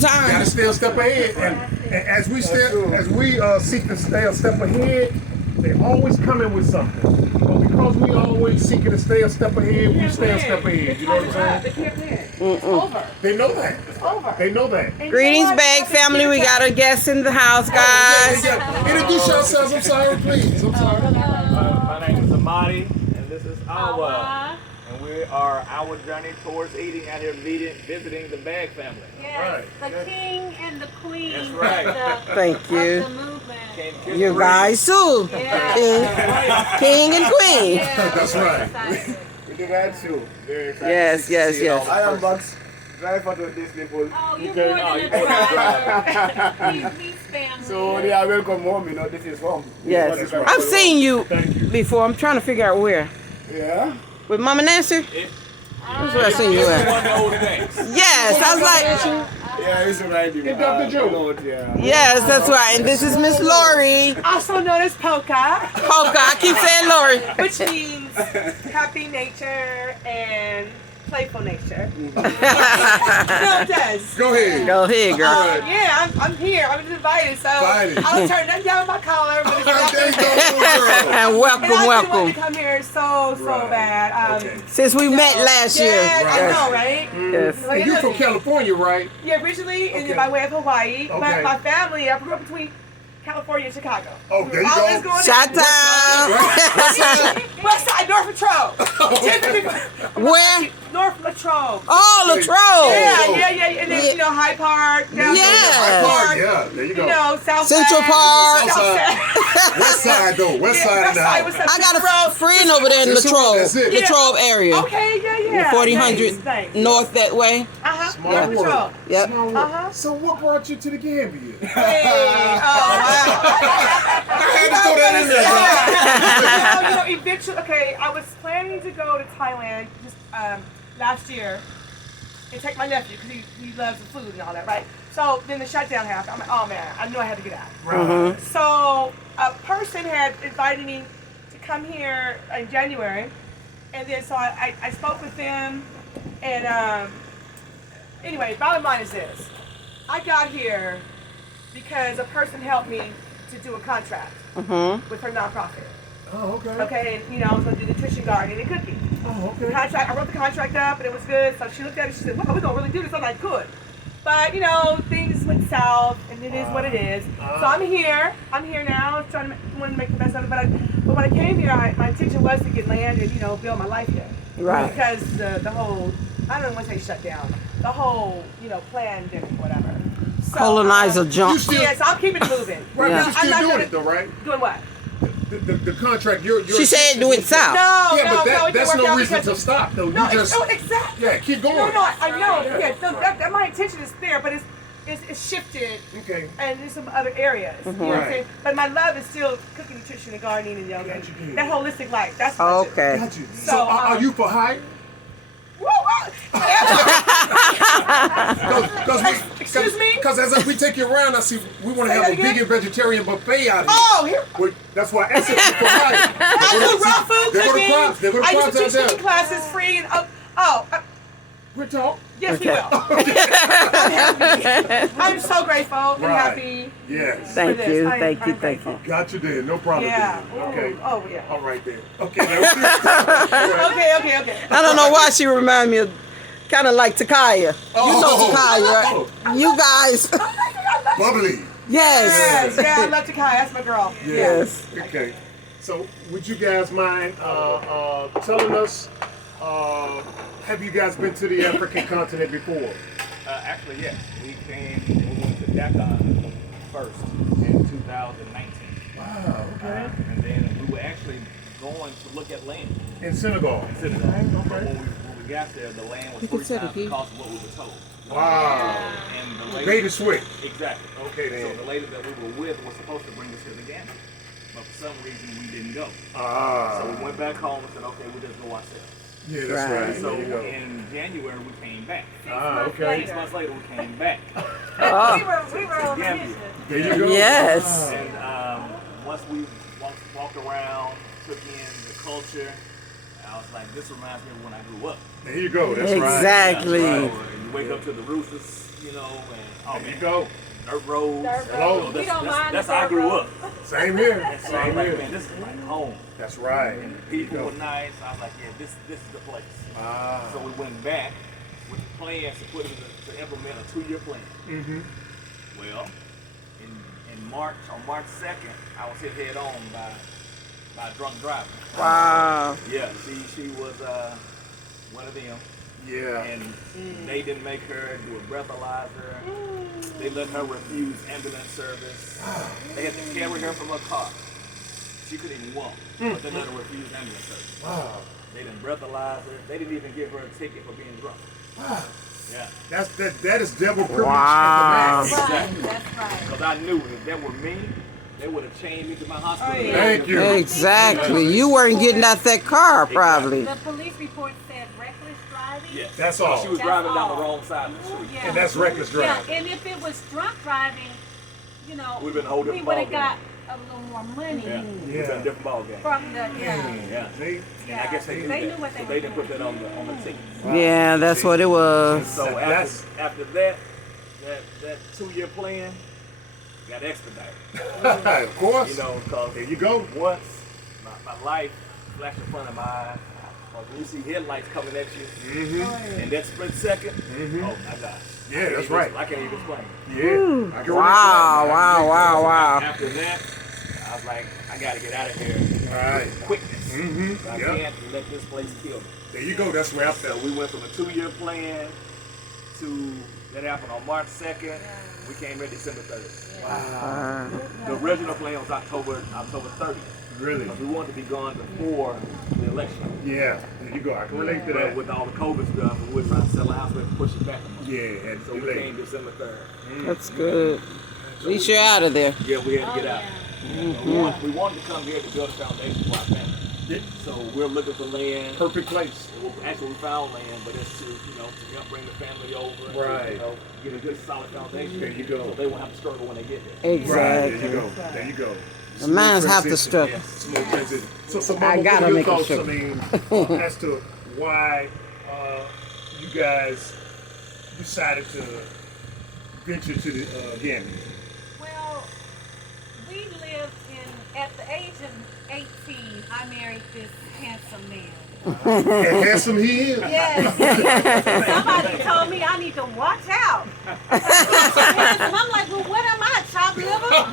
the time. Gotta stay a step ahead, and as we seek to stay a step ahead, they always come in with something. But because we always seeking to stay a step ahead, we stay a step ahead. You know what I'm saying? It's over. They know that. It's over. They know that. And Greetings, Bag family. We got a guest in the house, guys. Introduce yourselves. I'm sorry, please. I'm sorry. My name is Amadi, and this is Awa. And we are our journey towards eating out here visiting the Bag family. Yes, the king and the queen. That's right. Thank Of you. the movement. You guys too. Yeah. King and queen. Yeah. That's right. We do that too. Very excited Yes, to yes, see yes. all I am Bugs, driver to this people. Oh, you're more than a driver. He's family. So they are welcome home, you know, this is home. Yes. This is where I've we seen you before. I'm trying to figure out where. belong. Yeah? With Mama Nancy? That's where I seen you One at. of the old things. Yes, I was like, Yeah, it's right. Dr. Joe. Lord, yeah. yes, that's right. And this is Miss Lori. Also known as Polka, Polka. I keep saying Lori. which means happy nature and playful nature. No, it does. Go ahead. Go ahead, girl. Yeah, I'm here. I was invited, so Invited. I was turning down my collar, but it's There you go, girl. And and I welcome, wanted welcome. to come here so bad. Okay. Since we met last year. Yeah, I know, right? Yes. Like, You from California, right? yeah, originally Okay. by way of Hawaii, Okay. but my family, I grew up between California and Chicago. Oh, there you Always go. going Shot down. West side, North Latrobe. Where? North Latrobe. Oh, Latrobe. Yeah. And then, Yeah. you know, Hyde Park. Down Yeah. Hyde Park. Yeah, there you go. You know, South Central Side. Park. South side. West side, though. West side in the house. I got a friend over there in That's Latrobe. it. Latrobe area. Okay, yeah. 4000 Nice. north that way. Uh-huh. Small North world. Latrobe. Yep. Small world. Uh-huh. So what brought you to the Gambia? Hey. Oh, wow. I had to throw that in there, bro. You know, eventually, okay, I was planning to go to Thailand just last year and take my nephew because he loves the food and all that, right? So then the shutdown happened. I'm like, oh man, I knew I had to get out. Right. So a person had invited me to come here in January, and then so I spoke with them, and anyway, bottom line is this: I got here because a person helped me to do a contract with her nonprofit. Oh, okay. Okay, and you know I was going to do nutrition, gardening, and cooking. Oh, okay. Contract. I wrote the contract up, and it was good. So she looked at it. She said, "Wow, we're gonna really do this." I'm like, "Good." But you know, things went south, and it is what it is. So I'm here. I'm here now, trying to want to make the best of it. But when I came here, my intention was to get land and build my life here. Right. Because the whole, I don't want to say shut down. The whole plan didn't whatever. So, Colonizer jump. Yeah, so I'm keeping it moving. Right, Yeah. but you're still doing it, though, right? Doing what? The contract, you're She said do it south. No, Yeah, but it didn't that's work no out reason because- to stop, though. No, You just, exactly. yeah, keep going. No, I know. Yeah, so that my intention is there, but it's shifted Okay. and in some other areas. You know what I'm Right. saying? But my love is still cooking, nutrition, and gardening and yoga. Got you. That holistic life. That's what I do. Okay. Got you. So, So, are you for hire? Whoa, whoa. Excuse me? Because as we take you around, I see we want to Say have that a again? vegan vegetarian buffet out here. Oh, here. That's why I said for hire. I do raw food They go to cooking. crops. They go to I crops used to out teach cooking there. classes free and We're talking. yes, we will. I'm so grateful and happy. Yes. Thank this. you, I'm thank you, thank grateful. you. Got you there. No problem. Yeah. There. Okay. Oh, yeah. All right then. Okay. Now, Okay. I don't know why she remind me of kind of like Takaya. You know Takaya, right? You guys. Bubbly. Yes. Yes, yeah, I love Takai. That's my girl. Yes. Okay. So, would you guys mind telling us? Have you guys been to the African continent before? Actually, yes. We went to Dakar first in 2019. Wow. Okay. And then we were actually going to look at land In Senegal. in Senegal. Okay. But when we got there, the land was 3 times the cost of what we were told. Wow. And the lady, Bait and switch. exactly. Okay, then. So the lady that we were with was supposed to bring us here to Gambia, but for some reason we didn't go. Ah. So we went back home and said, okay, we'll just go ourselves. Yeah, that's Right. right. So There you go. in January we came back. Okay. 6 months later we came back. We were on Gambia. mission. There you go. Yes. And once we walked around, took in the culture, I was like, this reminds me of when I grew up. There you go. That's Exactly. You wake up to the roosters, you know, and right. There you go. dirt roads. Hello. We don't mind That's the how I dirt grew roads. up. Same here. And so I Same was like, here. man, this is like home. That's right. And the people were nice. I was like, yeah, this is the place. So we went back with plans to put in to implement a 2-year plan. Mm-hmm. Well, in March, on March 2nd, I was hit head on by a drunk driver. Wow. Yeah, she was one of them. Yeah. And they didn't make her do a breathalyzer. They let her refuse ambulance service. They had to carry her from her car. She couldn't even walk, but they let her refuse ambulance service. Wow. They didn't breathalyze her. They didn't even give her a ticket for being drunk. Wow. Yeah. That is devil privilege Wow. at the max. Exactly. That's right. Because I knew if that were me, they would have chained me to my hospital. Oh, yeah. Thank you. Exactly. You weren't getting out that car, probably. The police report said reckless driving. Yes. That's all. She was That's driving down all. the wrong side of the street. Yeah. And that's reckless driving. Yeah, and if it was drunk driving, you know, Would've been a whole we different would have ballgame. got a little more money Yeah. Yeah. It's a different ball game. from the Yeah. See? And I guess they knew They that. knew what they so were they didn't doing. put that on the ticket. Yeah, that's what it was. So That's- after that 2-year plan got expedited. Of course. You know, because There you go. once my life flashed in front of my eyes, when you see headlights coming at you, Mm-hmm. in that split second, oh my gosh. Yeah, that's right. I can't even explain. Yeah. I can Wow, wow, wow, wow. After that, I was like, I gotta get out of here. Right. Quickness. Mm-hmm. I Yep. can't let this place kill me. There you go. That's where I So felt. we went from a 2-year plan to that happened on March 2nd. We came in December 3rd. Wow. The original plan was October 30th. Really? Because we wanted to be gone before the election. Yeah. There you go. I can relate to But that. with all the COVID stuff, we were trying to sell a house, we had to push it back a month. Yeah. And So we came December 3rd. That's good. At least you're out of there. Yeah, we had to get out. We wanted to come here to build a foundation for our family. Yeah. So we're looking for land. Perfect place. Actually, we found land, but it's to, to help bring the family over. And Right. To, get a good solid foundation. There you go. So they won't have to struggle when they get there. Right. There Exactly. you go. There you go. The minds have to transition. struggle. Smooth transition. So I Mama, gotta what are your make it thoughts, sure. I mean, as to why you guys decided to venture to the gambling? Well, we lived at the age of 18, I married this handsome man. And handsome he is. Yes. Somebody told me I need to watch out. And I'm like, well, what am I, chopped liver? I'll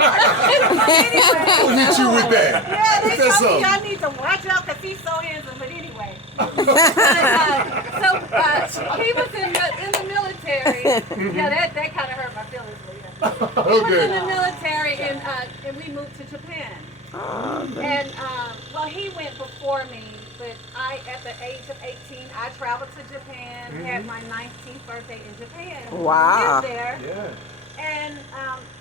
Anyway. hit you with that. Yeah, they That's told me up. I need to watch out because he's so handsome. But anyway, he was in the military. Yeah, that kind of hurt my feelings. But yeah. He was in the military, and we moved to Japan. And well, he went before me, but at the age of 18, I traveled to Japan, had my 19th birthday in Japan. Wow. Lived there. Yeah. And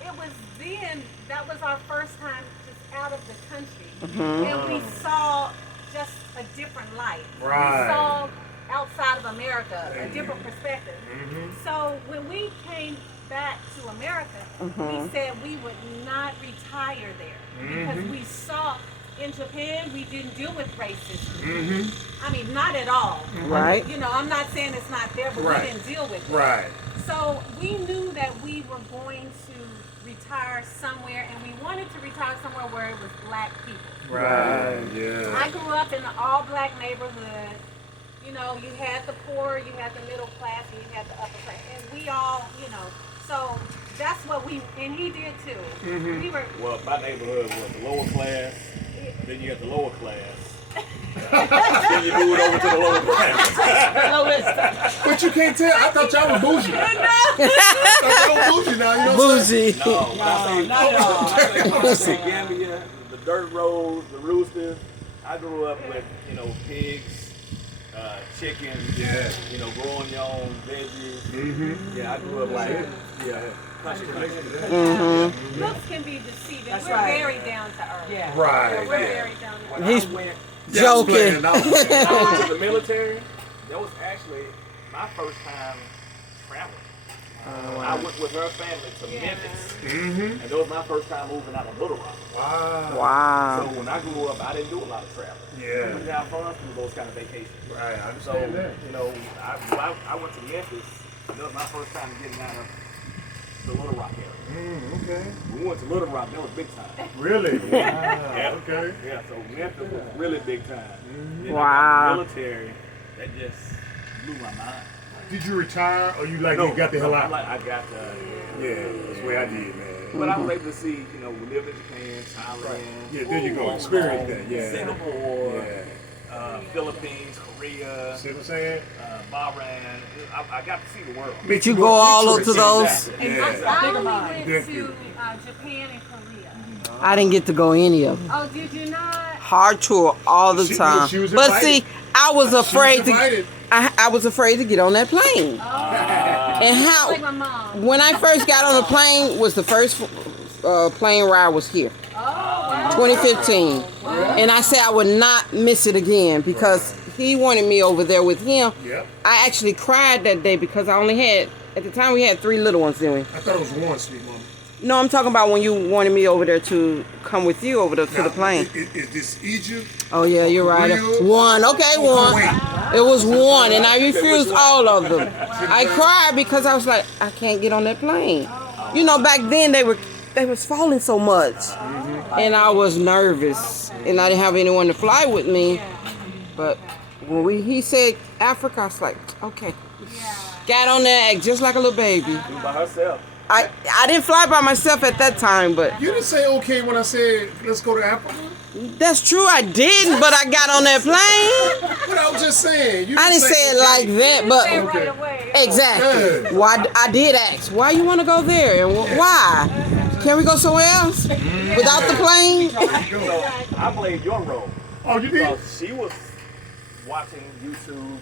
it was then, that was our first time just out of the country. And we saw just a different life. Right. We saw outside of America, a different perspective. So when we came back to America, we said we would not retire there because we saw in Japan we didn't deal with racism. I mean, not at all. Right. You know, I'm not saying it's not there, but Right. we didn't deal with it. Right. So we knew that we were going to retire somewhere, and we wanted to retire somewhere where it was black people. Right. Yeah. I grew up in an all-black neighborhood. You know, you had the poor, you had the middle class, and you had the upper class, and we all, so that's what and he did too. We were, Well, my neighborhood was the lower class, then you had the lower class. Then you move it over to the lower class. But you can't tell. I thought y'all were bougie. I thought y'all were bougie now. You know what I'm saying? Bougie. No, not at all. I see Gambia, the dirt roads, the roosters. I grew up with, pigs, chickens, growing your own veggies. Yeah, I grew up like, country. looks can be deceiving. That's We're right. very down to earth. Yeah. Right. We're Yeah. very down to When earth. He's I went joking. I was playing. to the military, that was actually my first time traveling. I went with her family to Memphis, and that was my first time moving out of Little Rock. Wow. So when I grew up, I didn't do a lot of traveling. Yeah. I went down for us through those kind of vacations. Right, I So, understand that. you know, I went to Memphis. That was my first time getting out of the Little Rock area. Okay. We went to Little Rock. That was big time. Really? Yeah. Okay. Yeah. So Memphis was really big time. Then Wow. I got in the military. That just blew my mind. Did you retire or you you got the hell out? I got Yeah, that's the way I did, man. But I was able to see, you know, we lived in Japan, Thailand. Yeah, there you go. Hong Experience Kong, that, yeah. Singapore, Yeah. Philippines, Korea, See what I'm saying? Bahrain. I got to see the world. Did you go all over to those? Exactly. Yeah. I only went Thank to you. Japan and Korea. I didn't get to go any of them. Oh, did you not? Hard tour all the She- time. she was But invited. see, I was afraid to. invited. I was afraid to get on that plane. And how? Like my mom. When I first got on the plane, was the first plane ride was here, Oh, wow. 2015, and I said I would not miss it again because he wanted me over there with him. Yep. I actually cried that day because I only had, at the time we had 3 little ones, didn't we? I thought it was one, sweet mama. No, I'm talking about when you wanted me over there to come with you over there to Now, the plane. Is this Egypt? Oh yeah, you're right. Korea? One, okay, one. Kuwait? It was one, and I refused all of them. I cried because I was like, I can't get on that plane. You know, back then they was falling so much, and I was nervous, and I didn't have anyone to fly with me. But when he said Africa, I was like, okay. Got on there, act just like a little baby. By herself. I didn't fly by myself at that time, but You didn't say okay when I said let's go to Africa. that's true. I didn't, but I got on that plane. But I was just saying. You I didn't say it like that, but Say right away. exactly. Yeah. Why I did ask, why you want to go there, and why? Can we go somewhere else without the plane? So I played your role. Oh, you did? Because she was watching YouTube,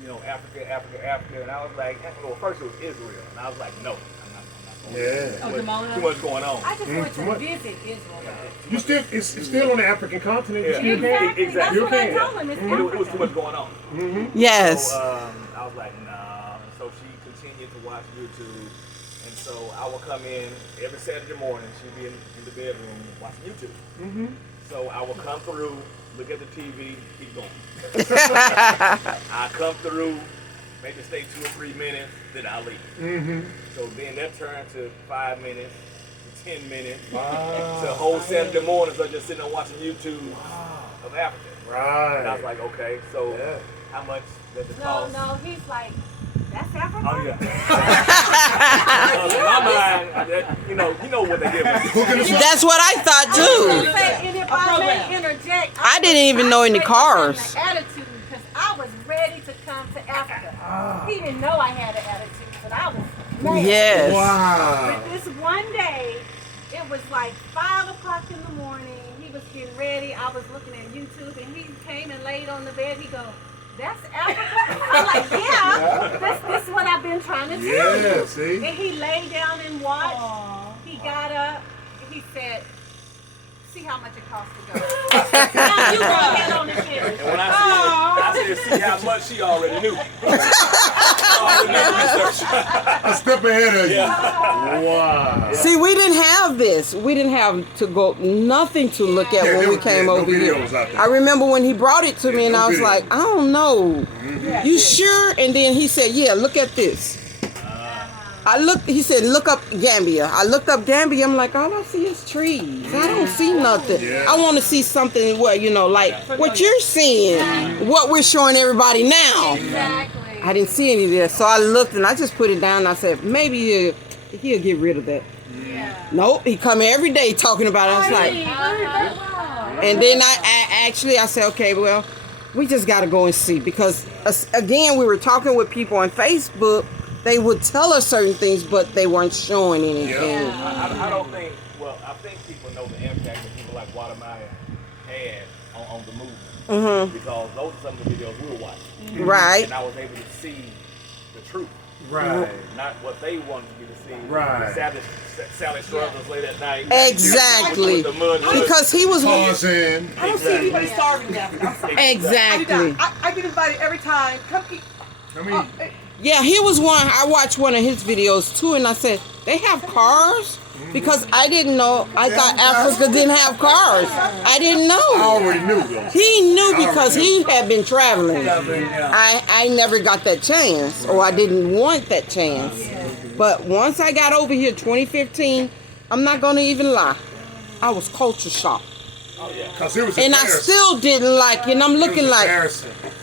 you know, Africa, and I was like, well, first it was Israel, and I was like, no, I'm not going there. Yeah. Too much going on. I just went too to much. visit Israel. You still, it's still on the African continent. You Yeah. still can? Exactly. That's Exactly. what I You told him. It's It was too much going on. Yes. So I was like, nah. And so she continued to watch YouTube. And so I would come in every Saturday morning. She'd be in the bedroom watching YouTube. So I would come through, look at the TV, keep going. I come through, maybe stay 2 or 3 minutes, then I leave. So then that turned to 5 minutes, to 10 minutes, to a whole Saturday mornings of just sitting there watching YouTube of Africa. And I was Right. like, okay, so how much does it No, cost? no, he's like, that's Africa? Oh yeah. In my mind, you know what they give us. That's what I thought too. And if I may interject, I didn't even know any cars. Attitude, because I was ready to come to Africa. He didn't know I had an attitude, but I was mad. Yes. Wow. But this one day, it was like 5 o'clock in the morning. He was getting ready. I was looking at YouTube, and he came and laid on the bed. He goes, that's Africa? I'm like, yeah. This is what I've been trying to tell you. Yeah, see? And he lay down and watched. He got up. He said, see how much it costs to go. Now you go ahead on and finish. And when I said see how much she already knew. Already knew research. A step ahead of you. Wow. See, we didn't have this. We didn't have to go, nothing to look at Yeah, when there we was- came no over here. videos out there. I remember when he brought it to me, and no I was videos. like, I don't know. You sure? And then he said, yeah, look at this. He said, look up Gambia. I looked up Gambia. I'm like, all I see is trees. I don't see nothing. Yeah. I want to see something where, you know, like what you're seeing, what we're showing everybody now. Exactly. I didn't see any there. So I looked and I just put it down and I said, maybe he'll get rid of that. Yeah. Nope, he come every day talking about it. I was like, and then I said, okay, well, we just got to go and see, because again, we were talking with people on Facebook. They would tell us certain things, but they weren't showing anything. I don't think, well, I think people know the impact that people like Guatemala had on the movement. Because those are some of the videos we were watching. Right. And I was able to see the truth. Right. Not what they wanted me to see. Right. Sally Struthers late at night. Exactly. With the mud. Because he was Tarzan. I don't see anybody starving now. I'm sorry. exactly. I get invited every time. Come eat. I mean, Yeah, he was one. I watched one of his videos too, and I said, they have cars? Because I didn't know. I thought Africa didn't have cars. I didn't know. I already knew though. He knew because he had been traveling. I never got that chance, or I didn't want that chance. But once I got over here, 2015, I'm not going to even lie. I was culture shocked. Cause it was And I still didn't like it. And I'm looking like,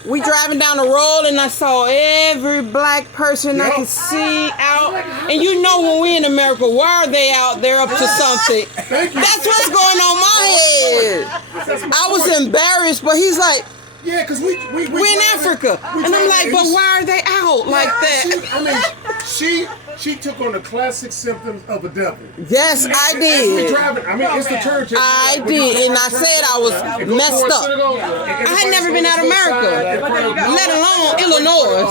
we driving down the road and I saw every black person I could see out. And you know when we in America, why are they out there up to something? That's what's going on my head. I was embarrassed, but he's like, yeah, cause we in Africa. And I'm like, but why are they out like that? She took on the classic symptoms of a devil. Yes, I did. It's the church. I did, and I said I was messed up. I had never been out of America, let alone Illinois.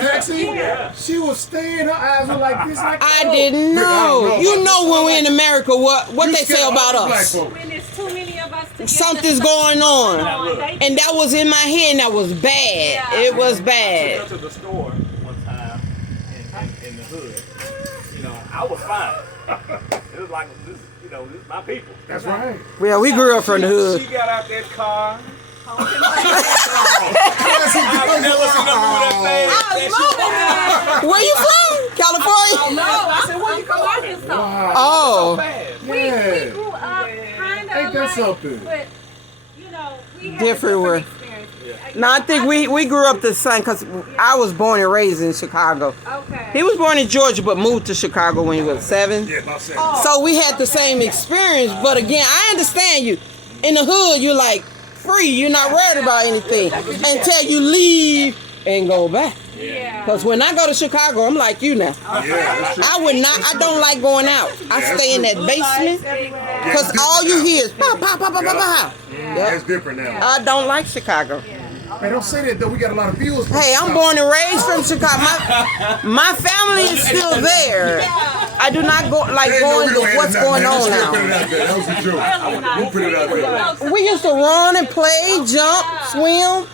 Taxi, she was staying, her eyes were like this. Like, I didn't know. You know when we're in America, what they say about us. When there's too many of us together, Something's going on. And that was in my head, and that was bad. It was I bad. went to the store one time in the hood. You know, I was fine. It was like, this is my people. That's right. Well, we grew up from the hood. She got out that car. I never seen her move that fast. Where you from? California? no, I said, where you from? Arkansas. Oh. We grew up kind of Ain't that something? but you know, we had Different a word. different experience. No, I think we grew up the same because I was born and raised in Chicago. Okay. He was born in Georgia but moved to Chicago when he was 7. Yeah, about 7. So we had the same experience. But again, I understand you. In the hood, you're like free. You're not worried about anything until you leave and go back. Yeah. Because when I go to Chicago, I'm like you now. I would not. I don't like going out. I stay in that basement because all you hear is pow, pow, pow, pow, pow, pow. That's different now. I don't like Chicago. Man, don't say that though. We got a lot of viewers. Hey, I'm born and raised from Chicago. My family is still there. I do not go going to what's going on now. That was a joke. We'll put it out there. We used to run and play, jump, swim.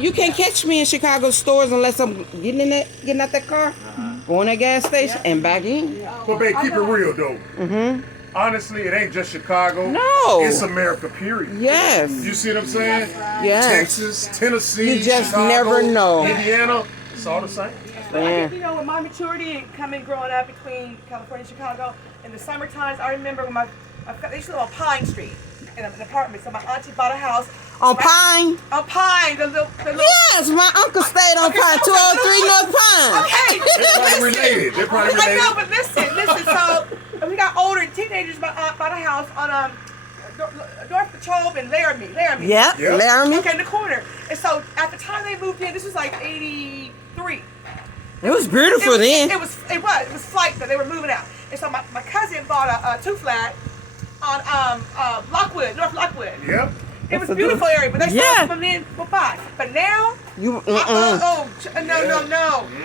You can't catch me in Chicago stores unless I'm getting out that car, going to that gas station, and back in. But babe, keep it real though. Honestly, it ain't just Chicago. No. It's America, period. Yes. You see what I'm saying? Yes. Texas, Tennessee, You just Chicago, never know. Indiana, it's all the same. But I think, with my maturity and coming growing up between California and Chicago, in the summer times, I remember when they used to live on Pine Street in an apartment. So my auntie bought a house. On Pine? On Pine, the little Yes, my uncle stayed on Pine, 203 North Pine. Okay. They're probably related. They're probably I related. know, but listen. So we got older teenagers bought a house on North Latrobe and Laramie. Yep, Laramie. Okay, in the corner. And so at the time they moved in, this was like 83. It was beautiful then. It was flight that they were moving out. And so my cousin bought a 2-flat on North Lockwood. Yep. It was a beautiful area, but they sold them in for 5. But now, no.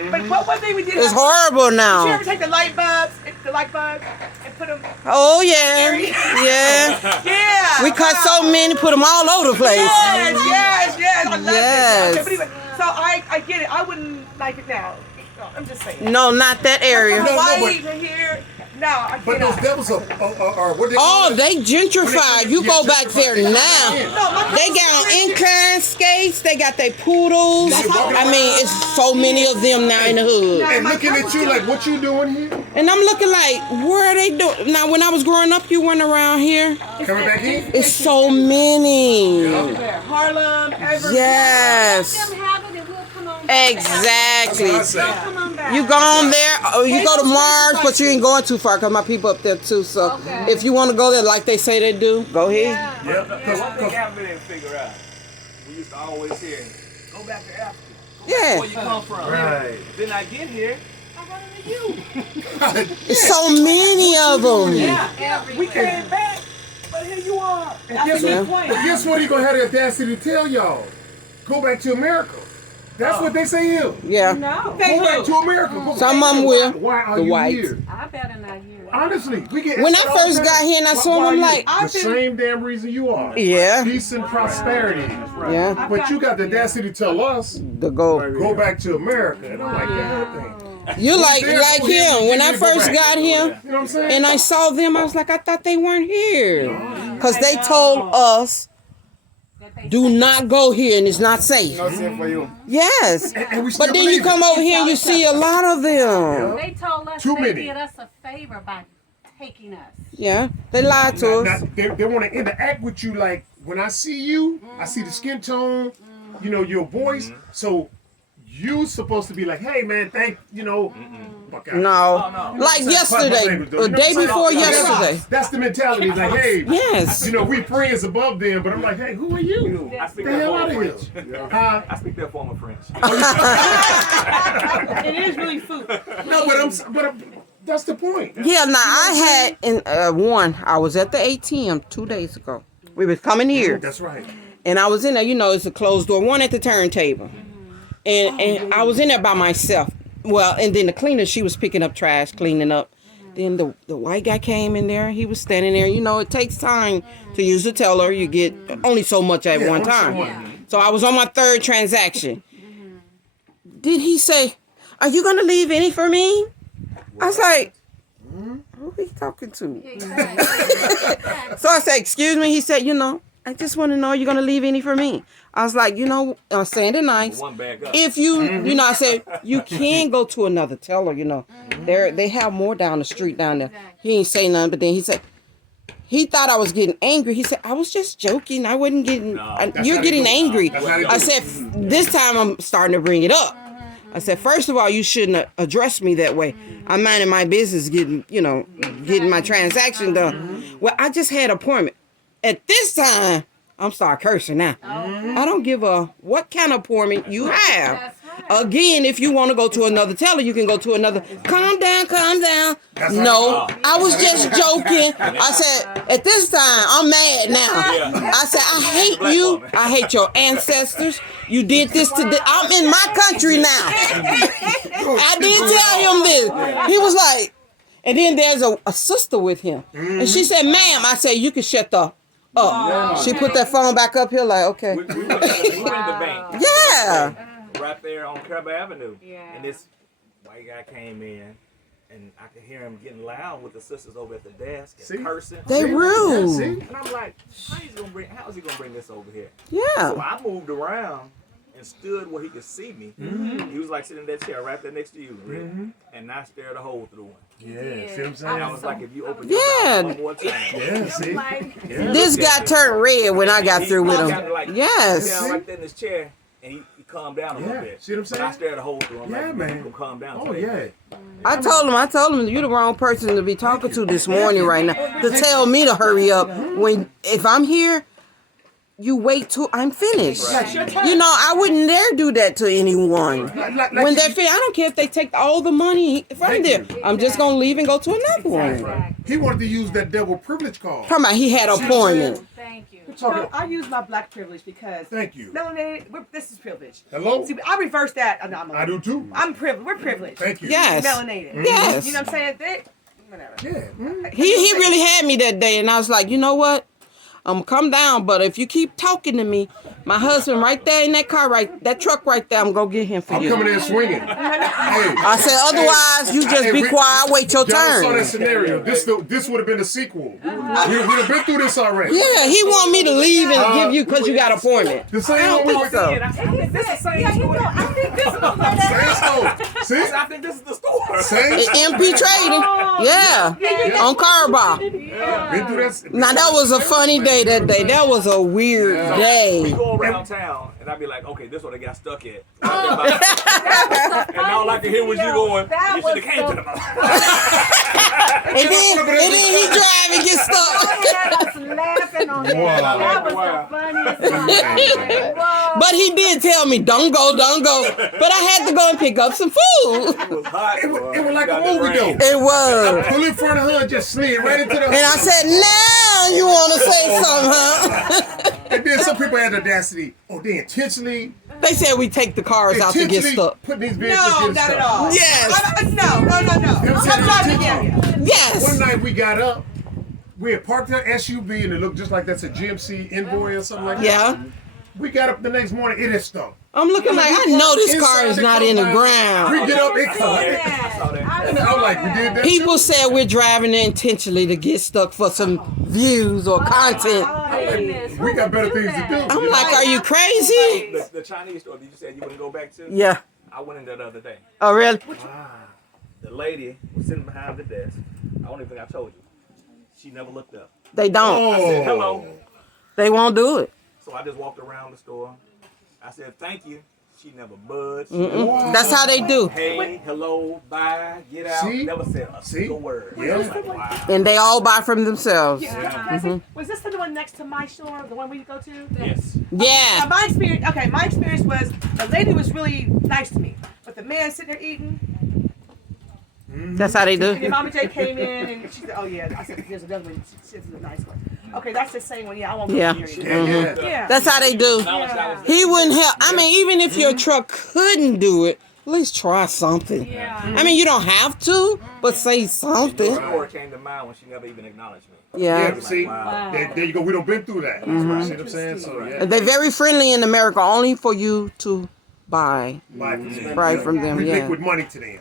But what thing we did? It's horrible Did you now. ever take the light bulbs, and put them? Oh yeah, yeah. Yeah. We cut so many, put them all over the place. Yes. I love Yes. it. Okay, but anyway, so I get it. I wouldn't like it now. No, I'm just saying. No, not that area. From No, Hawaii to here. No, I But cannot. those devils are what they call Oh, it? they gentrified. You go back there now. They got incline skates. They got their poodles. I mean, it's so many of them now in the hood. And looking at you like, what you doing here? And I'm looking like, where are they doing? Now, when I was growing up, you weren't around here. Coming back in? It's so many. Harlem, Everett. Yes. Let them have it and we'll come on back. Exactly. That's what I say. Come on back. You go on there, or you go to Mars, but you ain't going too far because my people up there too. So if you want to go there like they say they do, go ahead. Yep. One thing I really didn't figure out, we used to always hear, go back to Africa. Yeah. Where you come from? Right. Then I get here, I run into you. There's so many of them. We came back, but here you are. And guess what he gonna have the audacity to tell y'all? Go back to America. That's what they say here. Yeah. No. They Go back will. to America. Go Some back. of them will. Why are The you whites. here? I better not hear it. Honestly, we get When I asked all the first time, got here and I why saw them, are I'm you? like, the same damn reason you are. Yeah. Peace and prosperity. Yeah. But you got the audacity to tell us, The go. go back to America. And I'm like, God damn. You like There, go him. here, When you I need to go first back. got here You know what I'm saying? and I saw them, I was like, I thought they weren't here. Because they told us, do not go here and it's not safe. Not safe for you. Yes. And we still But then you believe come it. over here and you see a lot of them. They told us Too they many. did us a favor by taking us. Yeah. They lied to Now, us. they want to interact with you like, when I see you, I see the skin tone, you know, your voice. So you supposed to be like, hey, man, fuck out. No. Like yesterday, the day before yesterday. That's the mentality. Like, hey, Yes. you know, we friends above them, but I'm like, hey, who are you? I speak The that hell out form of of here. French. Huh? I speak that form of French. It is really food. No, but that's the point. Yeah, now I had in one. I was at the ATM 2 days ago. We was coming here, That's right. and I was in there. You know, it's a closed door. One at the turntable, and I was in there by myself. Well, and then the cleaner, she was picking up trash, cleaning up. Then the white guy came in there. He was standing there. You know, it takes time to use the teller. You get only so much at one only so time. much. So I was on my third transaction. Did he say, "Are you gonna leave any for me?" I was like, who he talking to? So I said, excuse me. He said, you know, I just want to know, you're going to leave any for me? I was like, you know, I'm saying it nice. One bag up. If you, you know, I said, you can go to another teller, you know. They have more down the street down there. He ain't say nothing, but then he said, he thought I was getting angry. He said, I was just joking. I wasn't getting, you're how getting they do it. angry. That's how they I do said, this time I'm starting to bring it up. I said, first of all, you shouldn't address me that way. I'm minding my business, getting my transaction done. Well, I just had an appointment. At this time, I'm start cursing now. I don't give a what kind of appointment you have. Again, if you want to go to another teller, you can go to another. Calm down, calm down. No, I was just joking. I said, at this time, I'm mad now. I said, I hate you. I hate your ancestors. You did this to I'm in my country now. I did tell him this. He was like, and then there's a sister with him. And she said, ma'am, I said, you can shut the up. She put that phone back up here like, okay. We went in the bank. Yeah. Right there on Kerber Avenue. Yeah. And this white guy came in, and I could hear him getting loud with the sisters over at the desk and See? cursing. They rude. See? And I'm like, how is he gonna bring this over here? So Yeah. I moved around and stood where he could see me. He was like sitting in that chair right there next to you, Rick. And I stared a hole through one. Yeah, see what I'm saying? And I was like, if you open your Yeah. mouth one more time. Yeah, see? This guy turned red when I got through with him. Yes. Down like that in his chair, and he calmed down a little bit. See what I'm saying? But I stared a hole through him. Yeah, like, man. You can calm down. Oh, today. yeah. I told him, you're the wrong person to be talking to this morning right now. To tell me to hurry up. If I'm here, you wait till I'm finished. You know, I wouldn't dare do that to anyone. When they're finished, I don't care if they take all the money from there. I'm just going to leave and go to another one. He wanted to use that devil privilege card. Talking about he had an appointment. Thank you. So I use my black privilege because Thank you. melanated. This is privilege. Hello? See, I reverse that. No, I'm I do too. I'm privileged. We're privileged. Thank you. Yes. Melanated. Yes. You know what I'm saying? Whatever. Yeah. He really had me that day, and I was like, you know what? I'm gonna come down, but if you keep talking to me, my husband right there in that car, that truck right there, I'm gonna get him for I'm you. coming in swinging. Hey, I said, otherwise, you just be quiet, wait your y'all saw that turn. scenario. This would have been a sequel. We'd have been through this already. Yeah, he want me to leave and give you because you got an appointment. The same I don't one we think were so. I think this is the same Yeah, you story. know, I think this is the way Same that story. See? I think this is the story. Same MP Trading, yeah, on Carbar. Been through that. Now that was a funny day that day. That was a weird We day. go around town, and I'd be like, okay, this is where they got stuck at. And all I can hear was you going, That you should have was came so- to the And then he drive and get stuck. had us laughing on that. Wow. That was Wow. the funniest one. I was like, whoa. But he did tell me, don't go. But I had to go and pick up some food. It was hot. It was like a movie though. It was. Pull in front of her and just slid right into the. And I said, now you want to say something, huh? And then some people had the audacity, they intentionally They said we take the cars out to get stuck. put these vehicles No, getting not stuck. at all. Yes. No. said I'm not intentionally. again. One Yes. night we got up, we had parked our SUV and it looked just like that's a GMC Envoy or something like that. Yeah. We got up the next morning, it is stuck. I'm looking like, I know this car is not in the We ground. get up, it I saw cut. that. And I'm like, we did that. People said we're driving there intentionally to get stuck for some views or content. We got better things to do. I'm like, are you crazy? The Chinese store, did you say you wouldn't go back to? Yeah. I went in there the other day. Oh, really? The lady was sitting behind the desk. I don't even think I told you. She never looked up. They don't. I said, hello. They won't do it. So I just walked around the store. I said, thank you. She never budged. That's how they do. Hey, hello, bye, get out. See? Never said a single word. Yeah. I was like, wow. And they all buy from themselves. Was this the one next to my store, the one we go to? Yes. Yeah. My experience was the lady was really nice to me, but the man sitting there eating. That's how they And do. Mama J came in and she said, "Oh yeah." I said, "Here's another one. She's a nice one." Okay, that's the same one. Yeah, I won't go Yeah. here Yeah, anymore. yeah. Yeah. That's how they do. Yeah. He wouldn't help. I mean, even if your truck couldn't do it, at least try something. Yeah. I mean, you don't have to, but say something. Before came to mind when she never even acknowledged me. Yeah. See, Wow. there you go. We don't been through that. See what I'm saying? So yeah. They're very friendly in America, only for you to buy. Buy from them. Buy from them, We yeah. liquid money to them.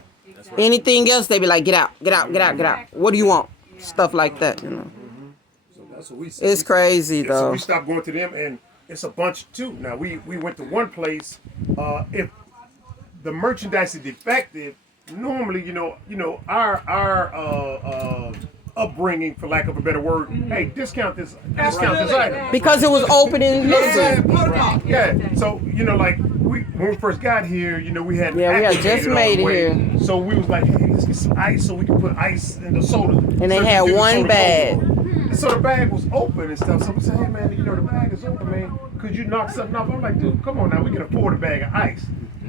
Anything else, they be like, get out, get out, get out, get out. What do you want? Stuff like that, you know. So that's what we see. It's crazy, Yeah, so though. we stopped going to them, and it's a bunch too. Now we went to one place. If the merchandise is defective, normally our upbringing, for lack of a better word, hey, discount this item. Because it was open and listed. Yeah. So like when we first got here, we had Yeah, we had just activated all made the it way. here. So we was like, hey, let's get some ice so we can put ice in the soda. And they So we had did the one soda bag. cola. And so the bag was open and stuff. So we said, hey man, the bag is open, man. Could you knock something off? I'm like, dude, come on now, we can afford a bag of ice.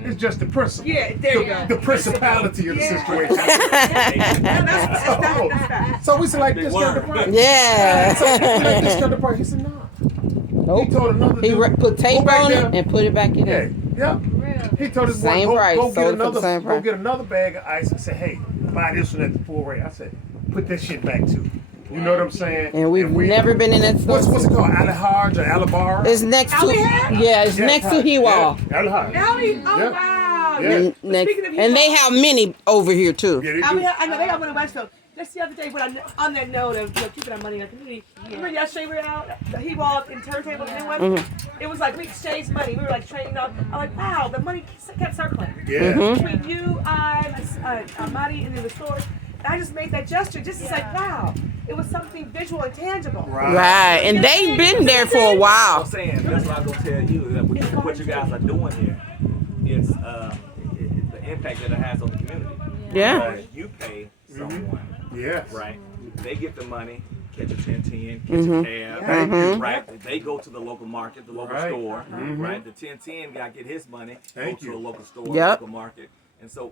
It's just the principle. Yeah, there you go. The principality of the situation. That's So we said, like, discount the price. Yeah. So we like, discount the price. He said, nah. Nope. He told another He dude, put tape go back on there. it and put it back in Yeah, there. yeah. He told us, Same price, go sold it for the same go price. get another bag of ice. I said, hey, buy this one at the full rate. I said, put that shit back too. You know what I'm saying? And we've never been in that store. What's it called? Alihaj or Alabar? It's next to, yeah, it's next to Hiwa. Yeah, Alihaj. Ellie, oh Yeah. wow. Yeah. Next, Speaking of and they have many over here too. Yeah, they I do. mean, I know they have one in Westfield. Just the other day, on that note of keeping our money in our community, remember yesterday we were out, he walked in turntable, the new one? It was like we exchanged money. We were like trading off. I'm like, wow, the money kept circling. Yeah. Between you, Marty, and then the store. And I just made that gesture. Just it's like, wow, it was something visual and tangible. Right, and they've been there for a I'm while. saying, that's what I'm going to tell you, that what you guys are doing here is the impact that it has on the community. Yeah. You pay someone, Yes. right? They get the money, catch a 1010, catch a cab, Thank you. right? They go to the local market, the local Right. store, right? The 1010 guy get his money, Thank go you. to a local store, Yep. local market. And so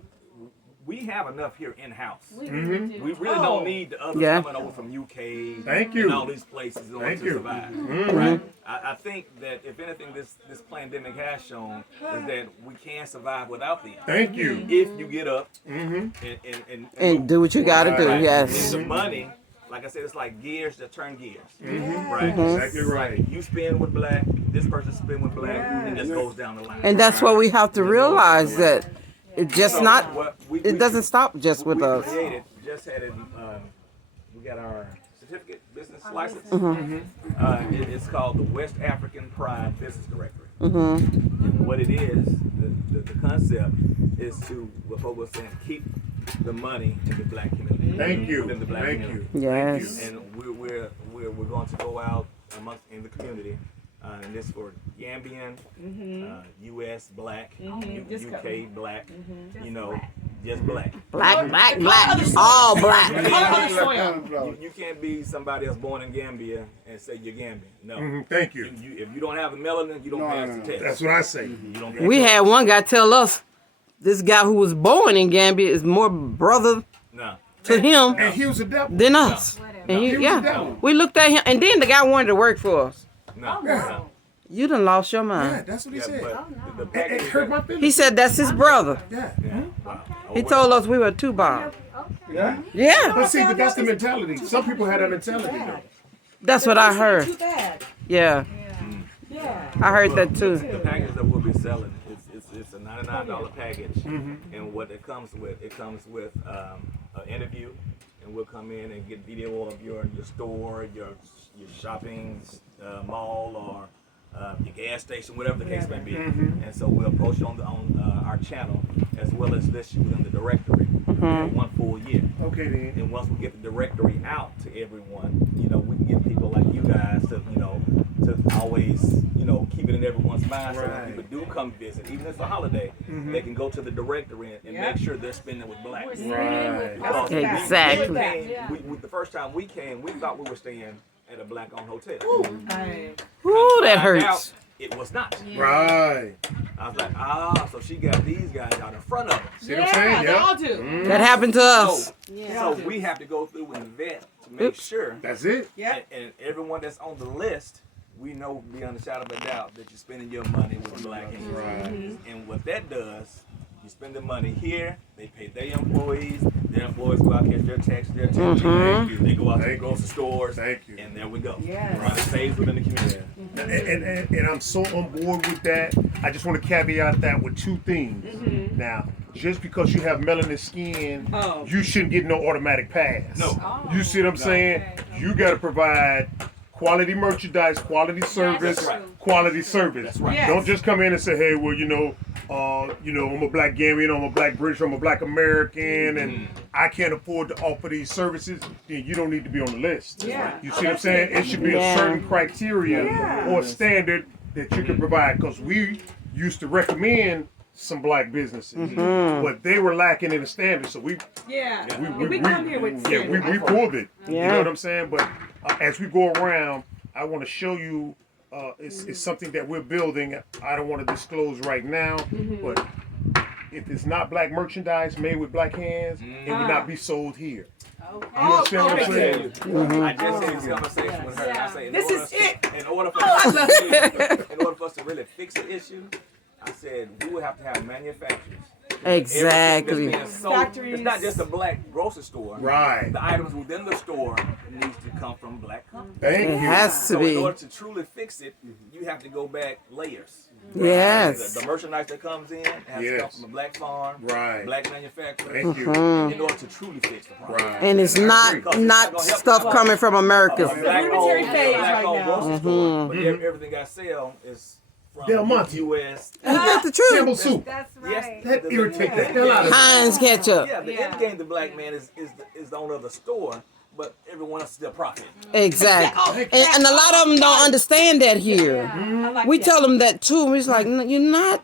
we have enough here in-house. We really do. We really don't need the others Yeah. coming over from UK Thank you. and all these places in order Thank to you. survive. Right? I think that if anything this pandemic has shown is that we can survive without them. Thank you. If you get up And do what you gotta do, right. yes. And the money, like I said, it's like gears that turn gears. Right? Exactly It's right. like you spin with black, this person spin with black, and it just goes down the line. And that's what we have to realize, that it just So not, what we it doesn't stop just with we us. created, just had it, we got our certificate, business license. It's called the West African Pride Business Directory. And what it is, the concept is to, what folks were saying, keep the money in the black community. Thank you. Within the black Thank community. you. Yes. And we're going to go out in the community, and this for Gambian, U.S. black, UK black, just black. Black, all black. You can't be somebody that's born in Gambia and say you're Gambian. No. Thank you. If you don't have the melanin, you don't pass the test. That's what I say. You don't pass We the had one guy tell us, this guy who was born in Gambia is more brother No. to him And he was a devil. than us. And He was a yeah, devil. we looked at him, and then the guy wanted to work for us. No. You done lost your Yeah, mind. that's what he Yeah, said. but the It package hurt my feelings. He said that's his brother. Yeah. He told us we were two Bob. Yeah? Yeah, But see, but that's the mentality. Some people have that mentality though. that's what I heard. Too bad. Yeah, Yeah. I heard that too. The package that we'll be selling, it's a $99 package, and what it comes with an interview, and we'll come in and get video of your store, your shopping mall, or your gas station, whatever the case may be. And so we'll post you on our channel, as well as list you within the directory for 1 full year. Okay then. And once we get the directory out to everyone, we can get people like you guys to always, keep it in everyone's mind. So when people do come visit, even if it's a holiday, they can go to the directory and make sure they're spending with black. Right. Because Exactly. the first time we came, we thought we were staying at a black-owned hotel. Ooh, that Found out hurts. It was not. Right. I was like, so she got these guys out in front of us. See what I'm saying? They Yeah. all do. That happened to us. So we have to go through and vet to make sure. That's it. Yeah. And everyone that's on the list, we know beyond a shadow of a doubt that you're spending your money with black hands. Right. And what that does, you spend the money here, they pay their employees go out, catch their tax, their tax. They go out to the grocery stores. Thank you. And there we go. Yes. Right, it stays within the community. And I'm so on board with that. I just want to caveat that with two things. Now, just because you have melanin skin, you shouldn't get no automatic pass. No. You see what I'm saying? You got to provide quality merchandise, quality service, That's right. quality service. That's right. Yes. Don't just come in and say, hey, well, I'm a black Gambian, I'm a black British, I'm a black American, and I can't afford to offer these services. Then you don't need to be on the list. Yeah. You see what I'm saying? It should be a certain criteria or standard that you can provide. Because we used to recommend some black businesses, but they were lacking in the standard. So we come here with we pulled it. You Yeah. know what I'm saying? But as we go around, I want to show you. It's something that we're building. I don't want to disclose right now, but if it's not black merchandise made with black hands, it would not be sold here. You understand what I'm saying? I just had this conversation with her, and I say, This is it. In order for us to really fix the issue, I said we would have to have manufacturers. Exactly. Everything that's being sold, Factories. it's not just a black grocery store. Right. The items within the store needs to come from black companies. Thank It you. has to So in be. order to truly fix it, you have to go back layers. Yes. The merchandise that comes in has to come from a black farm, Right. black manufacturer, Thank you. in order to truly fix the problem. Right. And it's not stuff coming from America. Rudimentary phase right black-owned now. grocery store, but everything I sell is from Del Monte. U.S. That's the truth. Campbell soup. That's Yes, right. That irritates the hell out of me. Heinz ketchup. Yeah, the end game, the black man is the owner of the store, but everyone else is still profiting. Exactly. And a lot of them don't understand that here. We tell them that too. We're like, no, you're not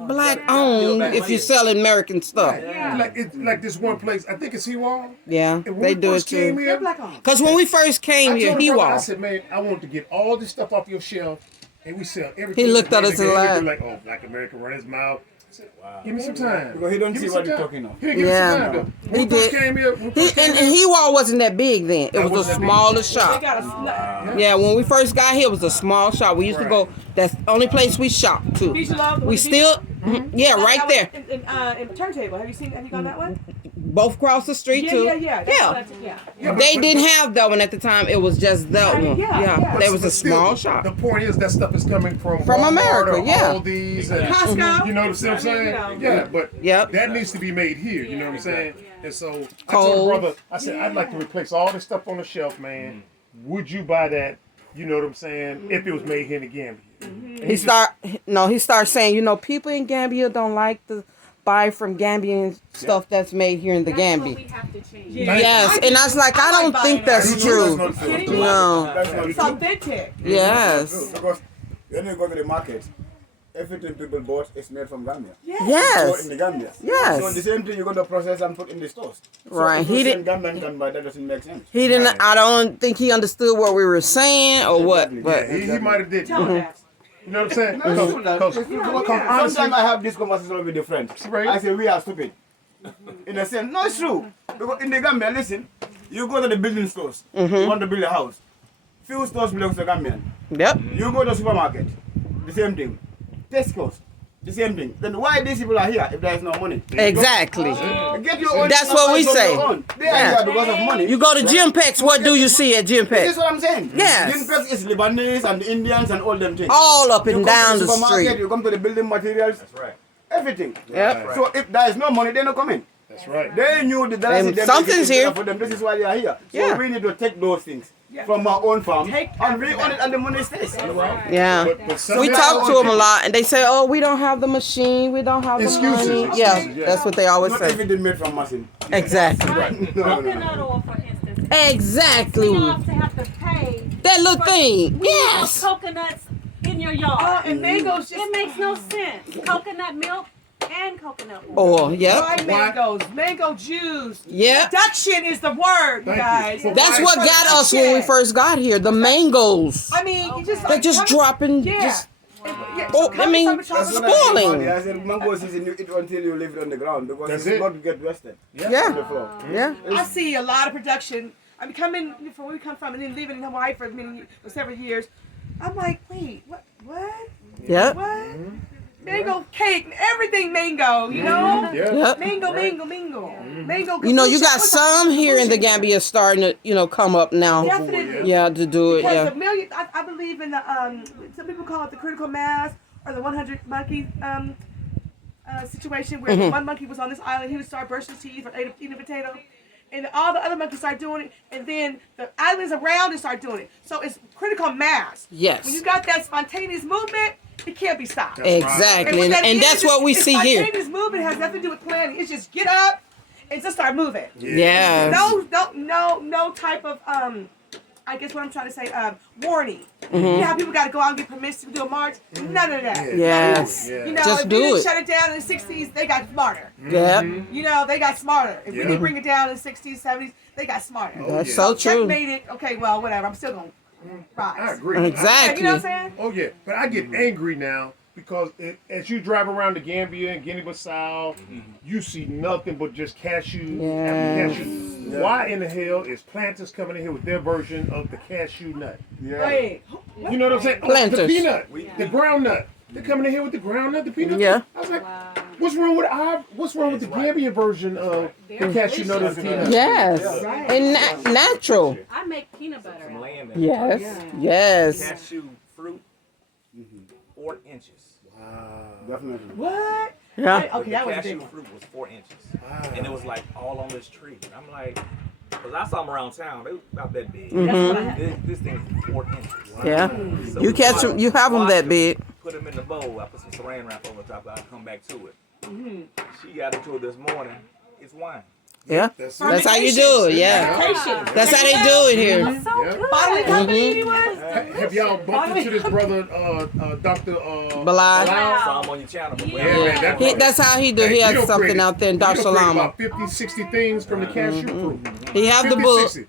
black owned if you're selling American stuff. Like this one place, I think it's Hewall. Yeah, And when they we do it first came too. here, Because when we first came I here, told he the brother, I was. said, man, I want to get all this stuff off your shelf, and we sell everything. He looked at us and He laughed. like, oh, black American run his mouth. I said, give me some time. Because he don't Give see me what some you're time. talking of. He didn't give me Yeah. some time, though. When He we first did. came here, And Hewall wasn't that big then. It was a wasn't that big. smaller They shop. got a Yeah, when we first got here, it was a small shop. We used to go. That's the only place we shop too. Beach Love. We still, yeah, right there. In Turntable. Have you gone that way? Both across the street too. Yeah. They didn't have that one at the time. It was just that one. Yeah. Yeah, there was a But still, small shop. The point is that stuff is coming from Walmart America, or yeah. Aldi's and Costco. You know what I'm saying? Yeah, but Yep. that needs to be made here. You know what I'm saying? And so I Kohl's. told the brother, I said, I'd like to replace all this stuff on the shelf, man. Would you buy that? You know what I'm saying? If it was made here in the Gambia. And He started saying, people in Gambia don't like to buy from Gambian stuff that's made here in the That's what Gambia. we have to change. Yes, and I was like, I don't think that's true. No. That's not It's true. authentic. Yes. Because when you go to the market, everything people bought is made from Gambia. So in Yes. the Gambia. So the Yes. same thing you're going to process and put in the stores. So Right. if He you didn't. say Gambian can buy, that doesn't make sense. He didn't. I don't think he understood what we were saying or what. But he might have did. Tell them that. You know what I'm saying? Sometimes I have this conversation with the friends. Right. I say we are stupid. In a sense, no, it's true. Because in the Gambia, listen, you go to the building stores, you want to build a house. Few stores belong to Gambian. yep. You go to the supermarket, the same thing. Tesco's, the same thing. Then why these people are here if there is no money? Exactly. Get your own. That's what we say. They are here because of money. You go to Gym Pex, what do you see at Gym This is Pex? what I'm saying. Yes. Gimpex is Lebanese and Indians and all them things. All up and You come down to the supermarket, street. You come to the building materials. That's right. Everything. Yep. So if there is no money, they're not coming. That's right. They knew the dollars And they something's making here. for them. This is why they are here. So Yeah. we need to take those things Yeah. from our own farm Take and re-own it and the money stays. Yeah. But some We guys- talk to them a lot, and they say, "Oh, we don't have the machine. We don't have the Excuses. money." Excuses, Yeah, yeah. that's what they always Not say. everything made from machine. Exactly. Right. No, no, no. Coconut oil, for instance. Exactly. You have to have to pay That little thing. for Yes. coconuts in your yard. Oh, and mangoes just It makes no sense. Coconut milk and coconut oil. Oh, yep. fried mangoes, mango juice. Yep. Production is the word, you Thank you. guys. For That's what got us when we first got here. The mangoes. I mean, you just They're like just come- dropping. Yeah. Just Yeah, Oh, come I mean, from the chocolate That's what factory. I Spoiling. said. I said mango season you eat until you leave it on the ground because That's it's it. not to get rested. yeah, On the floor. yeah. I see a lot of production. I mean, coming from where we come from and then living in Hawaii for several years. I'm like, wait, what? Yep. What? Mango cake, everything mango, you know? Yeah. Yep. Mango. Mango. You know, you got kombucha. some here in the Gambia starting to, come up now. Definitely. Yeah, to do it. Because Yeah. the million, I believe in the some people call it the critical mass or the 100 monkey situation where Mm-hmm. one monkey was on this island, he would start bursting teeth or eating a potato, and all the other monkeys start doing it, and then the islands around it start doing it. So it's critical mass. Yes. When you got that spontaneous movement, it can't be stopped. Exactly, what that and is, that's what we it's see here. Spontaneous movement has nothing to do with planning. It's just get up and just start moving. Yeah. No type of I guess what I'm trying to say, warning. You know how people got to go out and get permission to do a march? None of that. Yes. Yeah. You know, Just if do we didn't it. shut it down in the 60s, they got smarter. Yep. You know, they got smarter. If we Yeah. didn't bring it down in the 60s, 70s, they got smarter. That's yeah. so true. Checkmate it. Okay, well, whatever. I'm still going to rise. I agree. Exactly. You know what I'm saying? Oh yeah, but I get angry now because as you drive around the Gambia and Guinea-Bissau, you see nothing but just cashew after cashew. Why in the hell is planters coming in here with their version of the cashew nut? Yeah. Wait. You know what I'm saying? Oh, Planters. the peanut, the ground nut. They're coming in here with the ground nut, the peanut. Yeah. I was like, what's wrong with the Gambian version of the cashew nut or the peanut? Yes. And natural. I make peanut butter. Some out of it. land in Yes. Yes. cashew fruit, 4 inches. Definitely. What? Yeah. Okay, that the was cashew big. fruit was 4 inches, and it was like all on this tree. And I'm like, because I saw them around town, they were about that big. That's what I had. This thing is 4 inches. Yeah. So You catch them. You have them wash that big. Put them in the bowl. I put some saran wrap over the top. I'll come back to it. Mm-hmm. She got into it this morning. It's wine. Yeah. That's That's how you do it. Yeah. Fermentation. That's how they do it here. That's so Yeah. good. Bottling company, Mm-hmm. anyone? Have y'all bumped into this brother, Dr. Bilal. Saw them on your channel. But Yeah, man, that He, that's how he do. He has don't something create- out there in Dar he don't create Salama. about 50, 60 things from the cashew fruit. He have the 50, book. 60.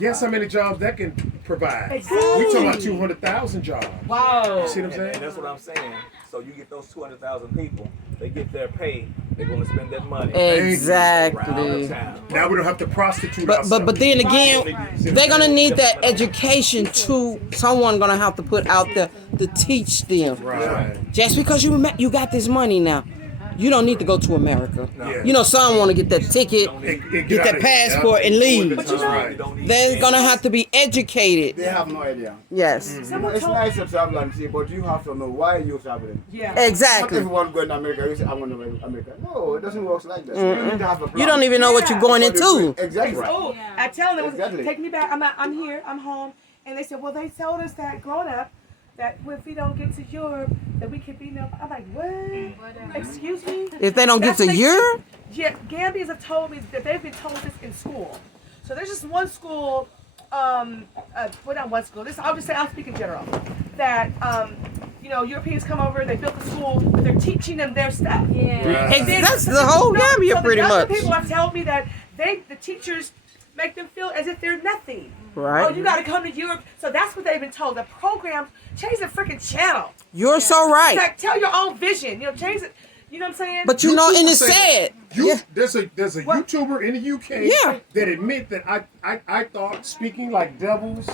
Guess how many jobs that can provide? Exactly. We talking about 200,000 jobs. Wow. You see what I'm And saying? that's what I'm saying. So you get those 200,000 people, they get their pay, they're going to spend that money around Exactly. the town. Now we don't have to prostitute But ourselves. but then again, they're gonna need that education too. Someone gonna have to put out there to teach them. Right. Just because you got this money now, you don't need to go to America. Yeah. You know, some want to get that ticket, It get that out of here. passport, and leave. But you know, Right. They're gonna have to be educated. They have no idea. Yes, someone It's told nice to travel and see, but you have to know why you're traveling. Yeah. Not exactly. everyone going to America, you say, I want to go to America. No, it doesn't work like that. You need to have a plan. You don't even know what you're going into. Exactly. Oh, Yeah. I tell them, Exactly. take me back. I'm here. I'm home. And they said, well, they told us that growing up, that if we don't get to Europe, that we can be no. I'm like, what? Excuse me? If they don't get to That's Europe, Yeah, Gambians have told me that they've been told this in school. So there's just one school, well, not one school. I'll speak in general. That, Europeans come over, they built the school, but they're teaching them their stuff. Yeah. Right. that's the whole Gambia So pretty the younger much. people have told me that the teachers make them feel as if they're nothing. Right. Oh, you got to come to Europe. So that's what they've been told. The programs, change the freaking channel. You're so right. Like, tell your own vision. Change it. You know what I'm saying? But you know, and it's sad. There's a What? YouTuber in the UK Yeah. that admit that I thought speaking like devils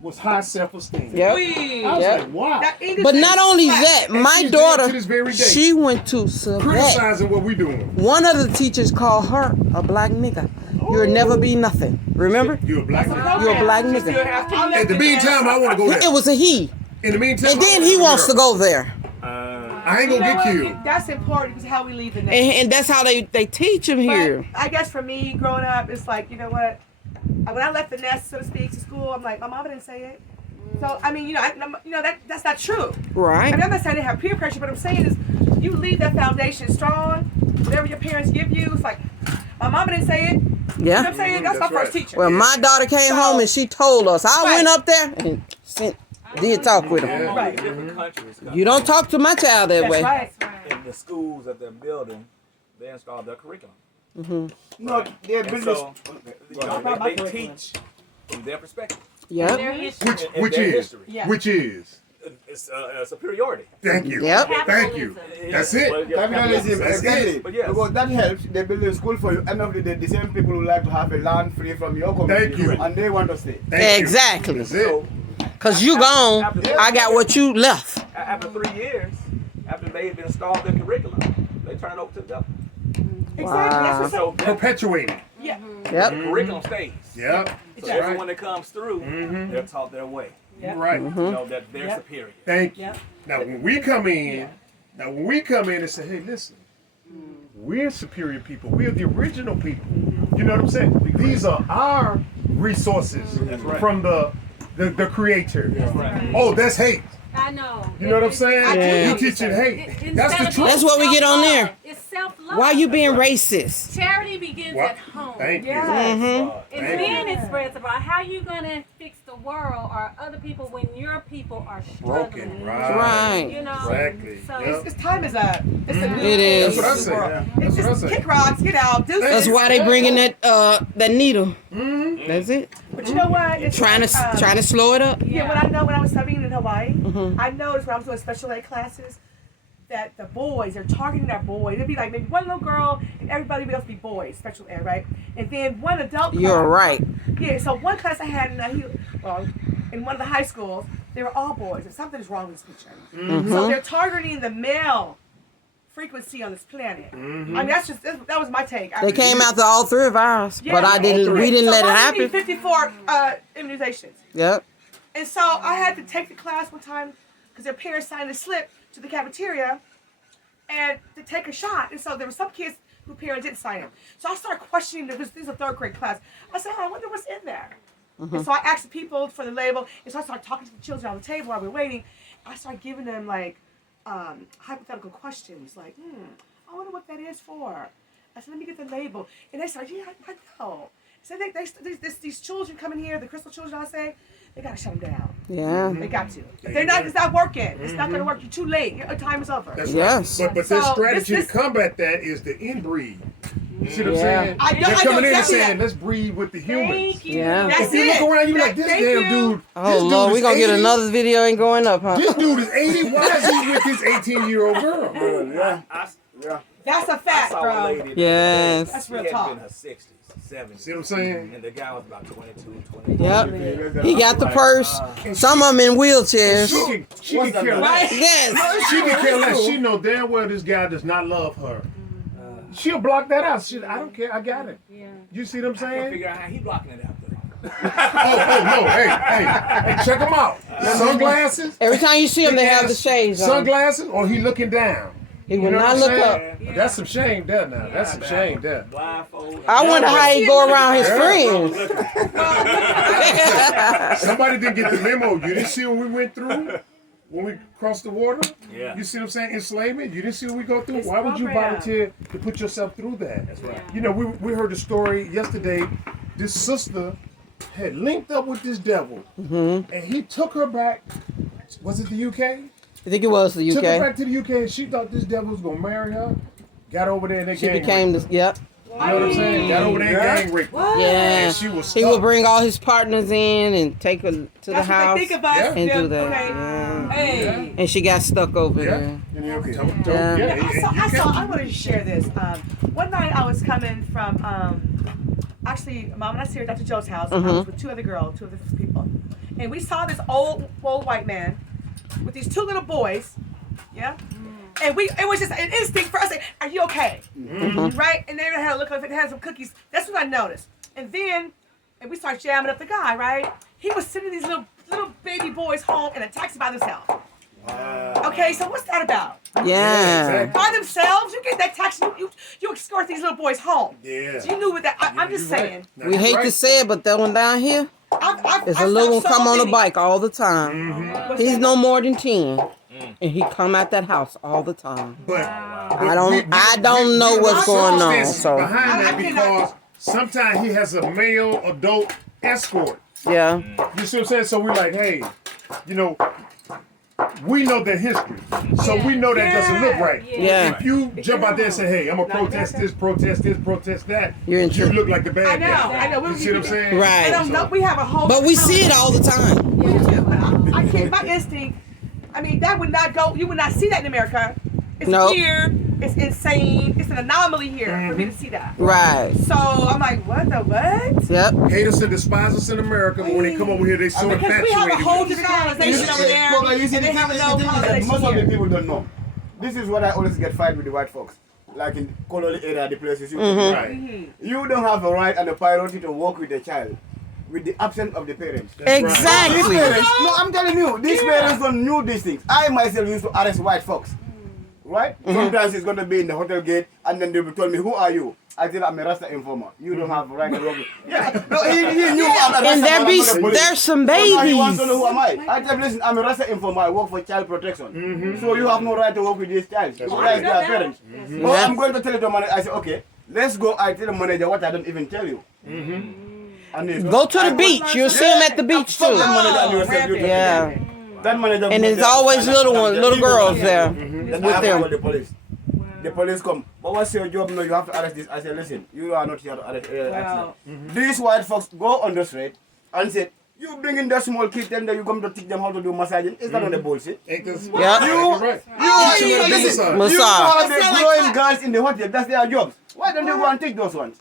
was high self-esteem. Yep. I was Yep. like, wow. That English But is not only flat. that, And my she's doing it daughter, to this very day. she went to Savette. Criticizing what we doing. One of the teachers called her a black nigga. You'll never be nothing. Remember? You're a black man. You're a black You still nigga. have to In the meantime, I want to go It there. was a he. In the meantime, And then he wants to go there. I ain't You gonna know get what? killed. That's important because how we leave the nation. And that's how they teach him here. But I guess for me, growing up, it's like, you know what? When I left the nest, so to speak, to school, I'm like, my mama didn't say it. So I mean, that's not true. Right. I mean, I'm not saying they have peer pressure, but I'm saying is, you leave that foundation strong. Whatever your parents give you, it's like, my mama didn't say it. You know what Yeah. I'm saying? That's my first teacher. Well, my daughter came home and she told us. I Right. went up there and did talk with him. Right. Different countries. You don't talk to my child that That's way. right. In the schools that they're building, they install their curriculum. No, they're And building. so, you know, they teach from their perspective. Yep. and Which their is? history. Yeah. Which is? It's superiority. Thank you. Yep. Thank you. That's it. Well, yeah, Capitalism, That's exactly. it. But yes. Because that helps. They build a school for you. End of the day, the same people who like to have a land free from your community. Thank you. And they want to stay. Thank you. Exactly. That's it. So, Because you gone, I got what you left. after 3 years, after they've installed their curriculum, they turn it over to the government. Exactly. That's what's So that Perpetuating. Yeah. Yep. curriculum stays. Yep. So That's everyone right. that comes through, they're taught their way. Yeah. Right. You know that they're Yep. superior. Thank you. Yeah. Now when we come in, Yeah. and say, hey, listen, we're superior people. We're the original people. You know what I'm saying? These are our resources right. from the creator. Right. Oh, that's hate. I know. You know what I'm saying? Yeah. You teaching hate. Instead That's the of truth. That's what we get on there. It's self-love. Why you being racist? Charity begins What? at home. Thank you. And Thank then you. it spreads about how you gonna fix the world or other people when your people are struggling. Broken. Right. Right. You know. Exactly. So Yep. It's time is up. It's a new It is. That's what I new say. world. Yeah. It's That's what I just say. kick rocks, get out, do That's this. why they bringing that needle. That's it. But you know what? It's Trying to slow it up. Yeah, when I was studying in Hawaii, I noticed when I was doing special ed classes that the boys are targeting their boys. It'd be like maybe one little girl and everybody else be boys, special ed, right? And then one adult class. You're right. Yeah, so one class I had in one of the high schools, they were all boys, and something is wrong with this picture. So they're targeting the male frequency on this planet. I mean, that was my take. They came after all three of ours, Yeah, but all we didn't so let it why happen. we need 54 immunizations. Yep. And so I had to take the class one time because their parents signed a slip to the cafeteria and to take a shot. And so there were some kids whose parents didn't sign it. So I started questioning this is a third grade class. I said, I wonder what's in there. And so I asked the people for the label. And so I started talking to the children on the table while we were waiting. I started giving them like hypothetical questions like, I wonder what that is for. I said, let me get the label. And they started, yeah, I know. So these children coming here, the crystal children, I say, they got to shut them down. Yeah. They got to. If they're not, it's not working. It's not going to work. You're too late. Your time is over. That's Yes. right. But So, their strategy this- to combat that is the inbreed. You see what I'm Yeah. saying? I know They're coming in and exactly saying, that. let's breed with the humans. Thank you. Yeah. That's If you look it. around, you're like, this Thank damn you. dude. Oh this dude Lord, is we gonna get 80. another video ain't going up, huh? This dude is 80. Why is he with his 18-year-old girl? Yeah. Yeah. That's a I fact, saw a bro. lady. Yes. That's She real had talk. been in her 60s, 70s. See what I'm saying? And the guy was about 22, 23. Yep. He got the purse. Some of them in wheelchairs. She can care less. Yes. She can care less. She know damn well this guy does not love her. She'll block that out. I don't care. I got it. Yeah. You see what I'm I can't saying? figure out how he blocking it out there. Oh, no. Hey, check him out. Sunglasses. Every time you see him, they have the shades on. Sunglasses, or he looking down. He will You know not what look I'm up. saying? That's some shame there now. That's some shame there. Blindfold. I wonder how he go around his Yeah. friends. Somebody didn't get the memo. You didn't see what we went through when we crossed the water? Yeah. You see what I'm saying? Enslavement. You didn't see what we go through? It's Why would you program. volunteer to put yourself through that? That's right. You know, we heard the story yesterday. This sister had linked up with this devil, and he took her back. Was it the UK? I think it was the Took her UK. back to the UK, and she thought this devil was gonna marry her. Got over there and they She gang became raped the, yep. her. You know what I'm saying? Got over there and gang raped her. Yeah. And she was He stuck. would bring all his partners in and take her to the That's what house they think of us. Yeah. and do that. Okay. Yeah. Hey. And she got stuck over Yeah. there. Yeah. Yeah. I wanted to share this. One night I was coming from, actually, Mom and I here at Dr. Joe's house. I was with two other people. and we saw this old white man with these two little boys. Yeah. And it was just an instinct for us, like, are you okay? Right? And they had a look like it had some cookies. That's what I noticed. And then, we started jamming up the guy, right? He was sending these little baby boys home in a taxi by themselves. Wow. Okay, so what's that about? Yeah. By themselves? You get that taxi, you escort these little boys home. Yeah. So you knew what that, I'm just saying. Right. We hate to say it, but that one down here, there's a little one come on a bike all the time. He's no more than 10. And he come at that house all the time. But I don't know what's going on. So behind that, because sometimes he has a male adult escort. yeah. You see what I'm saying? So we're like, hey, you know, we know their history, so we know that doesn't look right. Yeah. If you jump out there and say, hey, I'm gonna protest this, protest that, You're in you trouble. look like the bad guy. I know. You see what I'm saying? Right. I don't know. We have a whole. But we see it all the time. Me too, but I can't. My instinct. I mean, that would not go. You would not see that in America. It's Nope. weird. It's insane. It's an anomaly here for me to see that. Right. So I'm like, what the what? Yep. Hate us and despise us in America, but when they come over here, they so Because we have a infatuated. whole different colonization over there. You see, And they have no the thing is that colonization most of the here. people don't know. This is what I always get fight with the white folks. Like in colonial area, the places you Right. You don't have a right and a priority to work with the child with the absence of the parents. These Exactly. parents, no, I'm telling you, these parents don't know these things. I myself used to arrest white folks. Right? Sometimes it's going to be in the hotel gate and then they will tell me, who are you? I tell I'm a Rasta informer. You don't have a right to work with. Yeah. No, he knew I'm a Rasta. And there's some Now he wants to know babies. who am I. I tell him, listen, I'm a Rasta informer. I work for child protection. So you have no right to work with these child. You guys, they are parents. Oh, I'm going to tell it to manager. I say, okay, let's go. I tell the manager what I don't even tell you. And he's Go to the beach. You'll see them at the beach Fuck too. that manager and yourself, you tell Yeah. me. That manager. And there's always little girls there Then with I have to them. call the police. The police come. But what's your job? No, you have to arrest this. I say, listen, you are not here to arrest accident. These white folks go on the street and say, you bring in the small kids and then you're going to teach them how to do massaging. Is that not a bullshit? Ain't this? Yeah. You're right. You Massage. are the growing girls in the hotel. That's their jobs. Why don't you go and take those ones?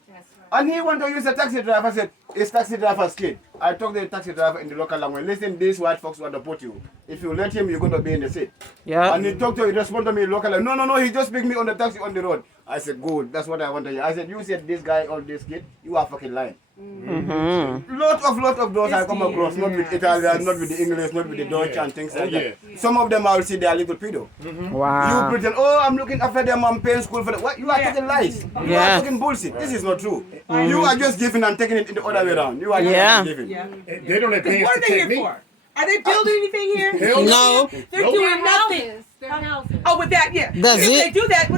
And he want to use a taxi driver. I said, it's taxi driver's kid. I talked to the taxi driver in the local language. Listen, these white folks want to put you. If you let him, you're going to be in the seat. Yeah. And he talked to he responded to me in local language. No, he just picked me on the taxi on the road. I said, good, that's what I want to hear. I said, you said this guy or this kid, you are fucking lying. Lot of those I come across, not with Italian, not with the English, not with the Dutch and things like that. Some of them I will see they are little pedo. You Wow. pretend, oh, I'm looking after them, I'm paying school for them. What? You are talking lies. You Yeah. are talking bullshit. This is not true. You are just giving and taking it in the other way around. You are Yeah. just giving. They don't advance What the are they here technique. for? Are they building anything here? Hell No. They're Nope. doing nothing. Houses. Their houses. Oh, with that, yeah. That's If it. they do that,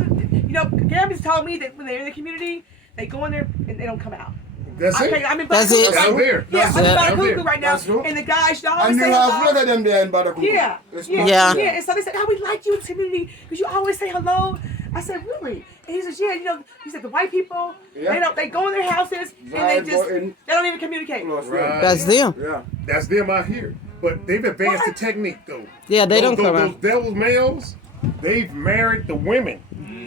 Gabby's told me that when they're in the community, they go in there and they don't come out. That's it. I'm in That's Badacucu it. right I'm there. Yeah, That's I'm in it. Badacucu right now, That's true. and the guys, y'all And always you say have hello. look at them there in Badacucu. Yeah, Yeah. And so they said, "Oh, we like you in the community because you always say hello." I said, "Really?" And he says, "Yeah, he said the white people, they go in their houses and they don't even communicate." Right. That's them. Yeah. That's them out here. But they've advanced the technique though. Yeah, they don't Those come those out devil males, they've married the women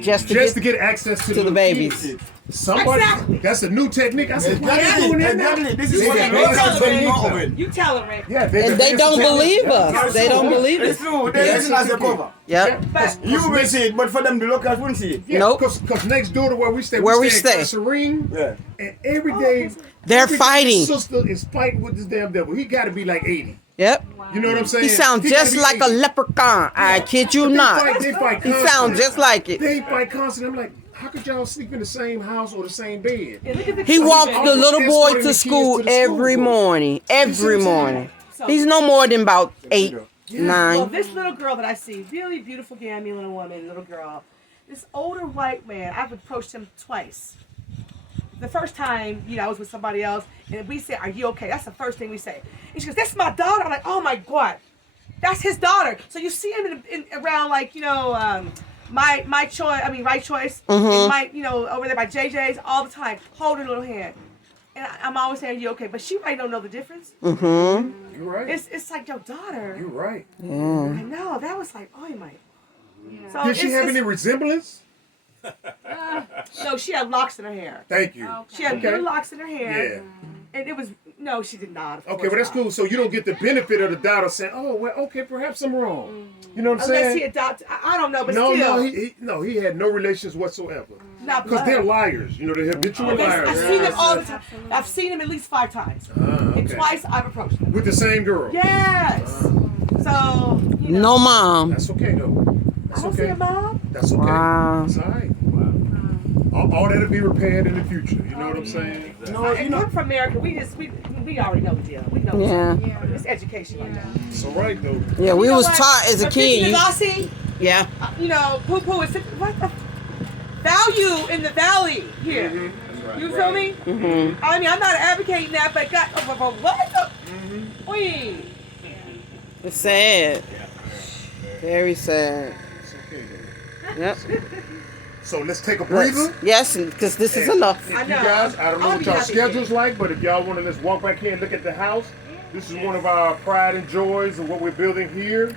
just to just to get get access to to the babies. kids. Somebody, Exactly. that's a new technique. I said, what are you Exactly. doing in there? Exactly. This is They what advanced the the Lord technique, know though. of it. You tell them, Rick. Yeah, they've And they advanced don't the technique. believe us. They don't believe It's it. true. They Yeah. listen as a cover. Yep. But You will see it, but for them, the locals won't see it. Yeah, Nope. Because next door to where we stay, Where we stay stay. at Serene, Yeah. and every day They're every day fighting. his sister is fighting with this damn devil. He got to be like 80. Yep. You know what I'm saying? He sounds gotta just be like a 80. leprechaun. I kid you They not. fight He constantly. sounds just like it. They fight constantly. I'm like, how could y'all sleep in the same house or the same bed? look at the He walks the little boy escorting the to kids school to the school every bus. morning. Every what I'm morning. He's no more than about 8, Well, 9. this little girl that I see, really beautiful, gammy little woman, little girl. This older white man, I've approached him twice. The first time, I was with somebody else, and we said, "Are you okay?" That's the first thing we say. And she goes, "That's my daughter." I'm like, "Oh my God, that's his daughter." So you see him around like my choice. I mean, right choice. And my over there by JJ's all the time, holding her little hand. And I'm always saying, "Are you okay?" But she might don't know the difference. You're right. It's like your daughter. You're right. I know that was like, oh my. So Did she have any resemblance? No, she had locks in her hair. Thank you. She had little locks in her hair, Yeah. and it was No, she did not. Of Okay, course but that's not. cool. So you don't get the benefit of the doubt of saying, "Oh, well, okay, perhaps I'm wrong." You know what I'm Unless saying? he adopted, I don't know, but No, still. he had no relations whatsoever. Not Because they're blood. liars. You know, they're habitual They- liars. I've seen them all the time. I've seen them at least 5 times. And Okay. twice I've approached them. With the same girl. Yes. So, you know. No mom. That's okay though. That's I don't see okay. a mom. That's okay. Wow. That's all right. All that'll be repaired in the future. You know what I'm saying? And come from America, we already know the deal. We know Yeah. it's education right now. It's all right though. Yeah, we You know was what? taught as a kid. You, Degassi, yeah. you know, poo-poo is what the value in the valley here. You feel me? Mm-hmm. I mean, I'm not advocating that, but God, what the? Wait. It's sad. Very sad. It's okay though. Yep. So let's take a breather. Yes, because this is enough. If I you know. guys, I don't know I'll what be y'all happy schedule's like, but if y'all want to let's walk back here and look at the house. This is one of our pride and joys of what we're building here.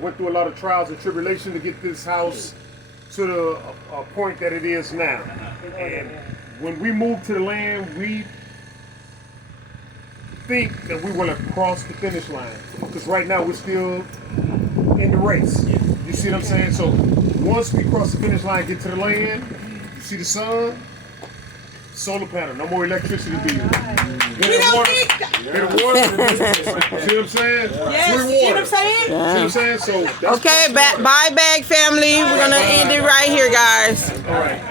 Went through a lot of trials and tribulation to get this house to the point that it is now. And when we moved to the land, we think that we want to cross the finish line. Because right now we're still in the race. You see what I'm saying? So once we cross the finish line, get to the land, you see the sun, solar panel, no more electricity bills. We don't need Hit the water. See what I'm saying? Yes, Free see what water. I'm saying? See what I'm saying? So that's Okay, bye bag family. We're gonna end it right here, guys. all right.